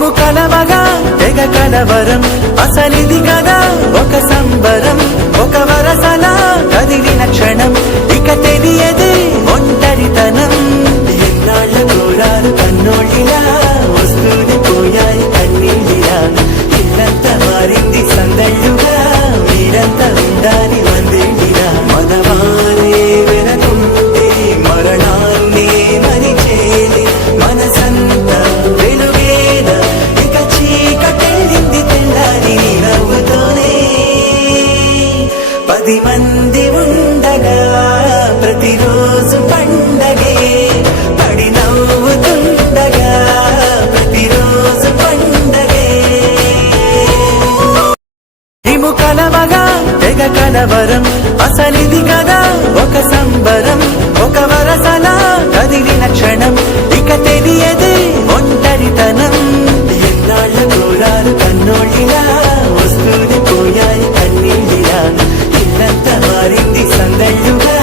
ఇము కలవగా తెగ కలవరం అసలిది కదా ఒక సంబరం ఒక వరసలా కదిలిన క్షణం ఇక తెలియదే ఒంటరితనం ఎన్నాళ్ళ కోరారు కన్నోళ్ళిలా వస్తూనే పోయాయి కన్నీళ్ళిలా ఇల్లంతా మారింది సందళ్ళుగా మీరంతా ఉండాలి వందేళ్ళిలా మదవారే వెనకుంటే మరణాన్నే మరిచేలే మనసంతా వెలుగేనా ఇక చీకటెళ్ళింది తెల్లారి నవ్వుతోనే 10 మంది ఉండగా ప్రతిరోజు పండగే పడి నవ్వుతుండగా ప్రతిరోజు పండగే ఇము కలవగా తెగ కలవరం అసలిది కదా ఒక సంబరం ఒక వరసలా కదిలిన క్షణం ఇక తెలియదే ఒంటరితనం ఎన్నాళ్ళ కోరారు కన్నోళ్ళిలా వస్తూనే పోయాయి కన్నీళ్ళిలా ఇల్లంతా మారింది సందళ్ళుగా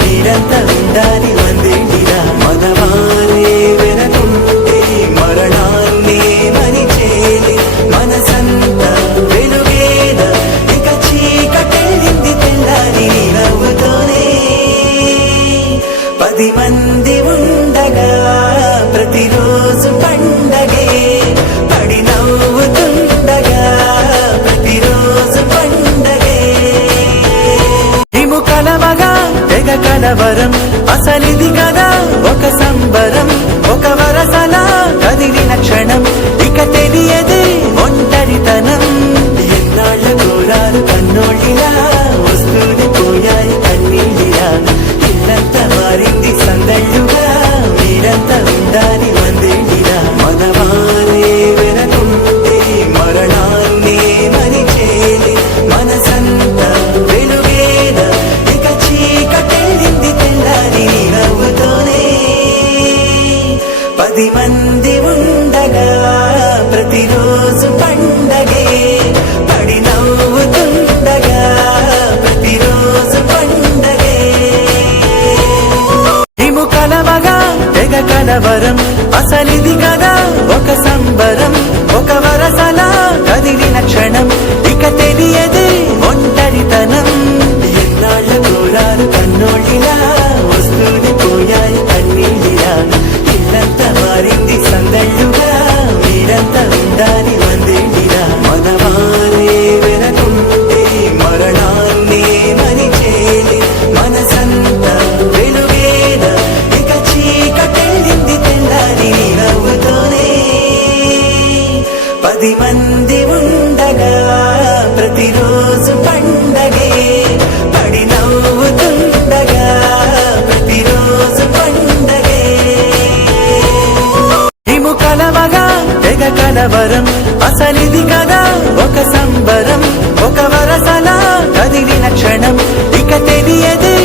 మీరంతా ఉండాలి వందేళ్ళిలా మదవారే వెనకుంటే మరణాన్నే మరిచేలే మనసంతా వెలుగేనా ఇక చీకటెళ్ళింది తెల్లారి నవ్వుతోనే 10 మంది ఉండగా ప్రతిరోజు పండగే పడి నవ్వుతుండగా ప్రతిరోజు పండగే ఇము కలవగా తెగ కలవరం అసలిది కదా ఒక సంబరం ఒక వరసలా కదిలిన క్షణం ఇక తెలియదే ఒంటరితనం ఎన్నాళ్ళ కోరారు కన్నోళ్ళిలా వస్తూనే పోయాయి కన్నీళ్ళిలా ఇల్లంతా మారింది సందళ్ళుగా మీరంతా ఉండాలి వందేళ్ళిలా మదవారే వెనకుంటే మరణాన్నే మరిచేలే మనసంతా వెలుగేనా ఇక చీకటెళ్ళింది తెల్లారి నవ్వుతోనే 10 మంది ఉండగా ప్రతిరోజు పండగే పడి నవ్వుతుండగా ప్రతిరోజు పండగే ఇము కలవగా తెగ కలవరం అసలిది కదా ఒక సంబరం ఒక వరసలా కదిలిన క్షణం ఇక తెలియదే ఒంటరితనం ఎన్నాళ్ళ కోరారు కన్నోళ్ళిలా వస్తూనే పోయాయి కన్నీళ్ళిలా ఇల్లంతా మారింది సందళ్ళుగా మీరంతా ఉండాలి వందేళ్ళిలా మదవారే వెనకుంటే మరణాన్నే మరిచేలే మనసంతా వెలుగేనా ఇక చీకటెళ్ళింది తెల్లారి నవ్వుతోనే 10 మంది ఉండగా ప్రతిరోజు పండగే పడి నవ్వుతుండగా ప్రతిరోజు పండగే ఇము కలవగా తెగ కలవరం అసలిది కదా ఒక సంబరం ఒక వరసలా కదిలిన క్షణం ఇక తెలియదే